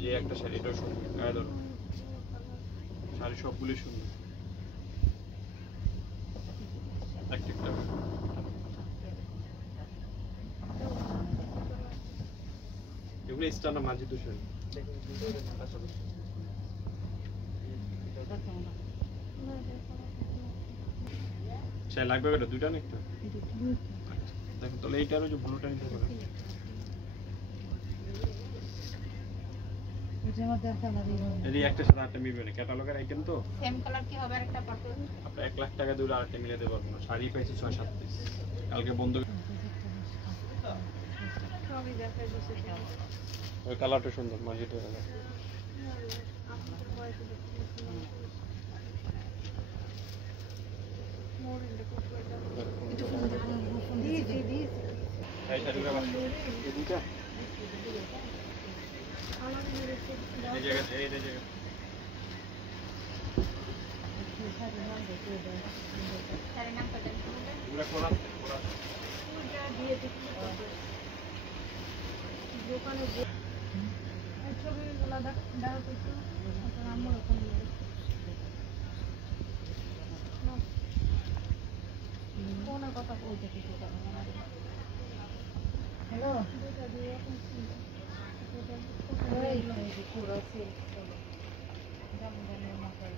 ওই যে একটা শাড়ি, এটাও সুন্দর, গায়ে ধরো। শাড়ি সবগুলোই সুন্দর, একটা একটা। এগুলো স্টান্ডার্ড মাঝিদু শাড়ি। শাড়ি লাগবে এটা দুইটা না একটা? দেখো তাহলে এইটারও যে ব্লুটা নিতে পারে। এই একটা সাথে আটটা মিলবে না, ক্যাটালগের আইটেম তো সেম কালার কি হবে আরেকটা পারপল? আপনি 1 লাখ টাকা দিয়ে আরেকটা মিলাতে পারবো না। শাড়ি পাইছি 6-7 পিস, কালকে বন্ধ। সবই দেখাই দিছে। ওই কালারটা সুন্দর, মাঝিটা কালার। আপনার বয়সে দেখতেছি মোর ইন্ডে কোটটা দি এই শাড়িগুলো বাস এই দুইটা আমাদের মেরেছে এই জায়গা এই জায়গা তার নাম কত জানেন? এগুলো খোলা খোলা পূজা দিয়ে দিচ্ছি দোকানে এই ছবিগুলো দাও তো একটু আমার ওখানে কোন কথা বলতে কিছু হ্যালো দুটো দিয়ে এখন ওই পুরো সিল্ক যেমন মাথায়